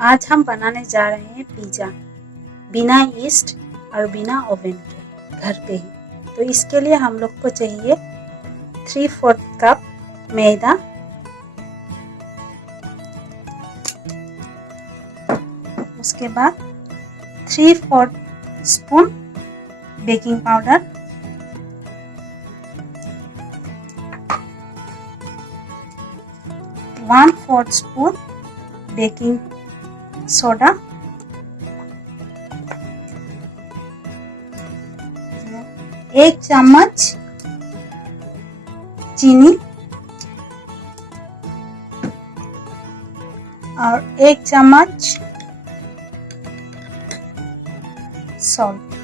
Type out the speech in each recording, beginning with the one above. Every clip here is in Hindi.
आज हम बनाने जा रहे हैं पिज़्ज़ा बिना यीस्ट और बिना ओवन के, घर पे ही। तो इसके लिए हम लोग को चाहिए 3/4 कप मैदा, उसके बाद 3/4 spoon baking powder, 1/4 spoon baking soda, 1 चम्मच चीनी और 1 चम्मच सॉल्ट।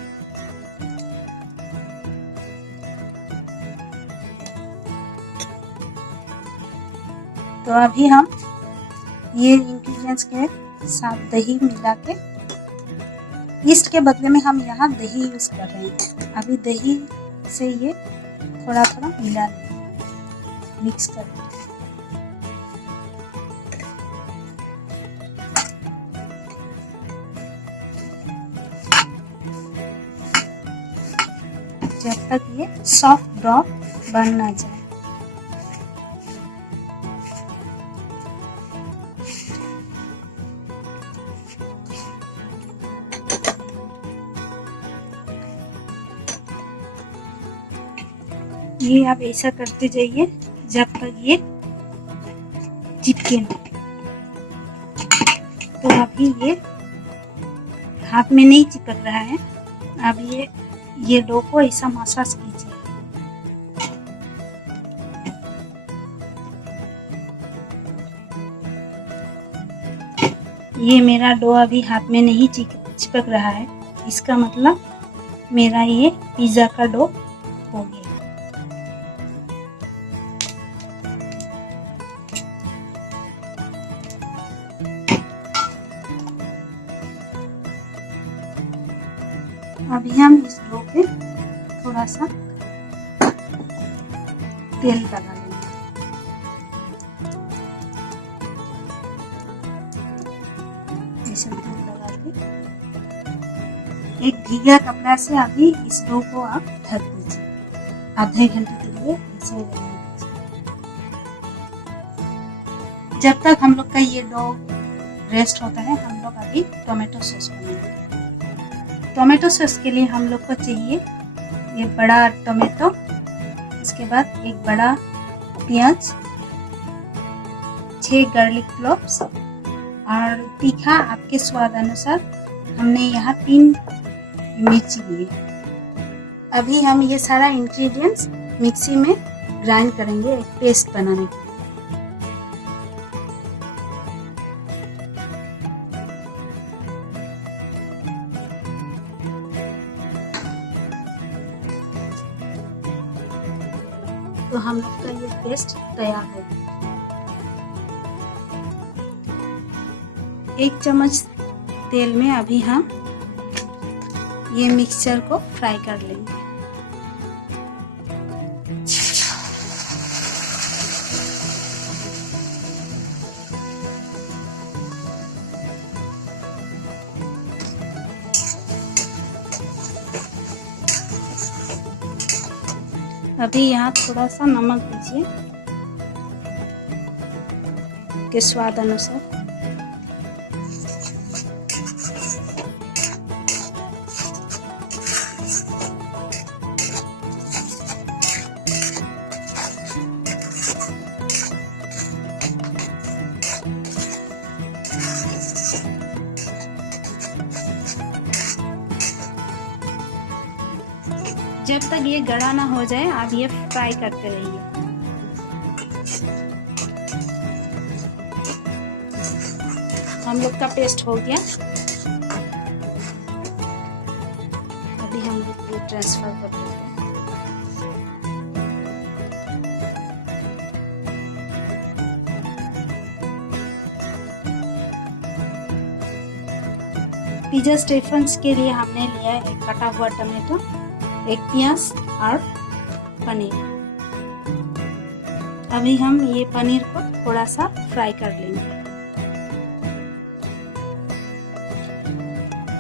तो अभी हम ये इंग्रेडिएंट्स के साथ दही मिला के, ईस्ट के बदले में हम यहाँ दही यूज कर रहे हैं। अभी दही से ये थोड़ा थोड़ा मिला लेंगे, मिक्स कर लेंगे। जब तक ये सॉफ्ट डो बन ना जाए। ये आप ऐसा करते जाइए जब तक ये चिपके ना। तो अभी ये हाथ में नहीं चिपक रहा है। अब ये डो को ऐसा मसाज कीजिए। ये मेरा डो अभी हाथ में नहीं चिपक रहा है, इसका मतलब मेरा ये पिज़्ज़ा का डो हो गया। अभी हम इस डो पे थोड़ा सा तेल लगा लेंगे। ऐसे तेल लगा के एक भीगा कपड़ा से अभी इस डो को आप ढक दीजिए। आधे घंटे के लिए इसे रहने दीजिए। जब तक हम लोग का ये डो रेस्ट होता है, हम लोग अभी टोमेटो सॉस बनाएंगे। टोमेटो सॉस के लिए हम लोग को चाहिए ये बड़ा टोमेटो, इसके बाद एक बड़ा प्याज, 6 गार्लिक क्लोव्स और तीखा आपके स्वाद अनुसार हमने यहाँ 3 मिर्ची लिए। अभी हम ये सारा इंग्रेडिएंट्स मिक्सी में ग्राइंड करेंगे एक पेस्ट बनाने के लिए। तो हम लोग का ये पेस्ट तैयार हो गया। 1 चम्मच तेल में अभी हम ये मिक्सचर को फ्राई कर लेंगे। अभी यहाँ थोड़ा सा नमक दीजिए के स्वाद अनुसार। जब तक ये गड़ा ना हो जाए आप ये फ्राई करते रहिए। हम लोग का पेस्ट हो गया। अभी हम लोग ये ट्रांसफर कर देते हैं। पिज़्ज़ा स्टफिंग्स के लिए हमने लिया है एक कटा हुआ टमाटो, एक प्याज और पनीर। अभी हम ये पनीर को थोड़ा सा फ्राई कर लेंगे।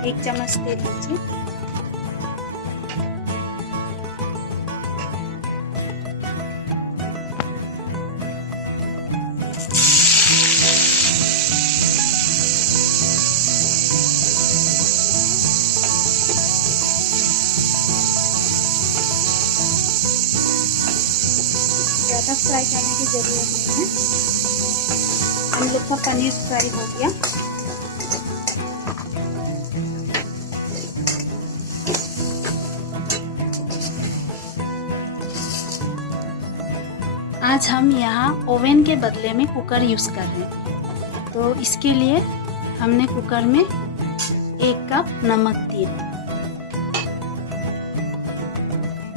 1 चम्मच तेल लीजिए। ज़्यादा फ्राई करने की ज़रूरत नहीं है। हम लोग का पनीर फ्राई हो गया। आज हम यहाँ ओवन के बदले में कुकर यूज़ कर रहे हैं, तो इसके लिए हमने कुकर में 1 कप नमक दिए।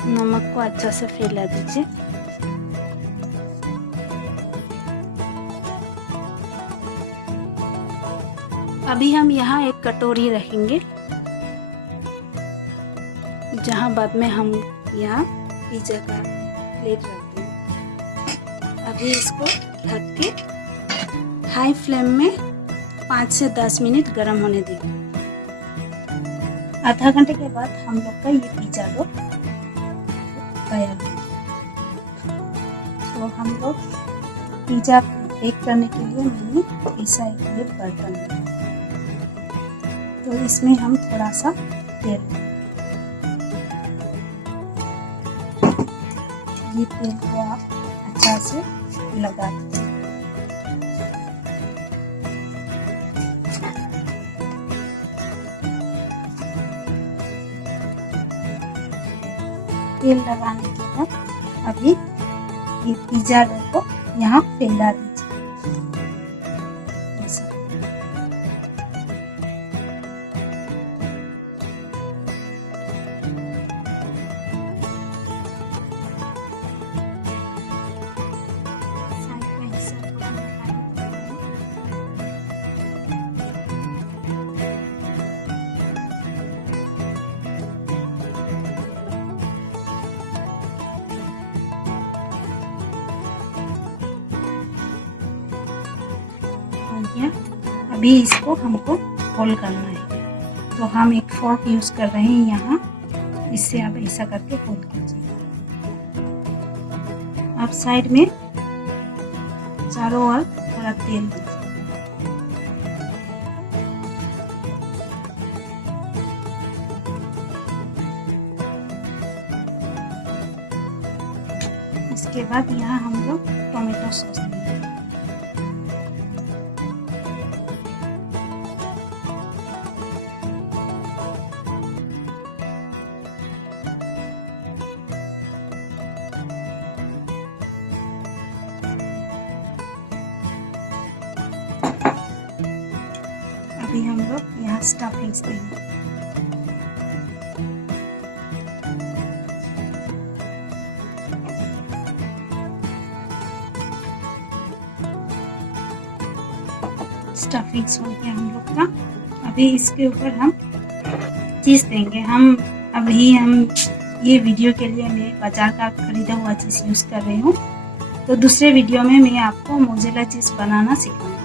नमक को अच्छा से फैला दीजिए। अभी हम यहाँ 1 कटोरी रखेंगे, जहाँ बाद में हम यहाँ पिज़्ज़ा का प्लेट रख देंगे। अभी इसको ढक के हाई फ्लेम में 5 से 10 मिनट गर्म होने देंगे। आधा घंटे के बाद हम लोग का ये पिज़्ज़ा डो तैयार हो गया। तो हम लोग पिज़्ज़ा बेक करने के लिए मैंने ऐसा एक बर्तन लिया, तो इसमें हम थोड़ा सा तेल, ये तेल को आप अच्छा से लगा दीजिए। तेल लगाने के बाद अभी ये पिज़्ज़ा डो को यहाँ फैला दीजिए। अभी इसको हमको होल करना है, तो हम एक फोर्क यूज़ कर रहे हैं यहाँ, इससे आप ऐसा करके होल कीजिए। आप साइड में चारों ओर थोड़ा तेल दीजिए। इसके बाद यहाँ हम लोग टोमेटो सॉस देंगे। अभी हम लोग यहाँ स्टफिंग्स देंगे। स्टफिंग्स हो गया हम लोग का। अभी इसके ऊपर हम चीज़ देंगे। हम ये वीडियो के लिए मैं बाजार का खरीदा हुआ चीज़ यूज़ कर रही हूँ, तो दूसरे वीडियो में मैं आपको मोज़रेला चीज़ बनाना सिखाऊंगी।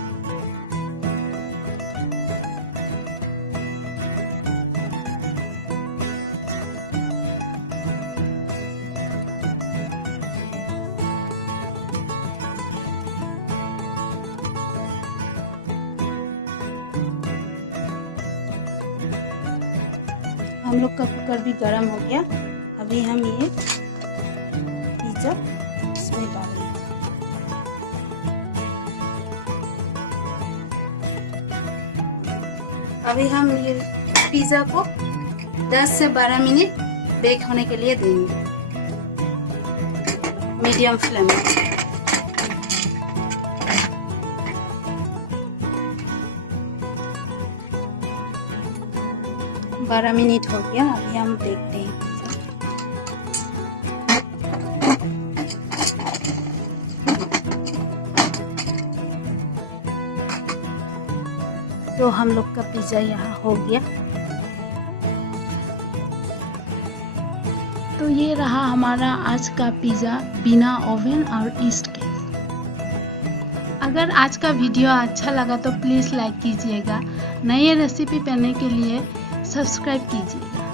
हम लोग का कुकर भी गर्म हो गया। अभी हम ये पिज़्ज़ा इसमें डालेंगे। अभी हम ये पिज़्ज़ा को 10 से 12 मिनट बेक होने के लिए देंगे, मीडियम फ्लेम में। 12 मिनट हो गया। अभी हम देखते हैं। तो हम लोग का पिज़्ज़ा यहाँ हो गया। तो ये रहा हमारा आज का पिज़्ज़ा बिना ओवन और ईस्ट के। अगर आज का वीडियो अच्छा लगा तो प्लीज़ लाइक कीजिएगा। नई रेसिपी पाने के लिए सब्सक्राइब कीजिए।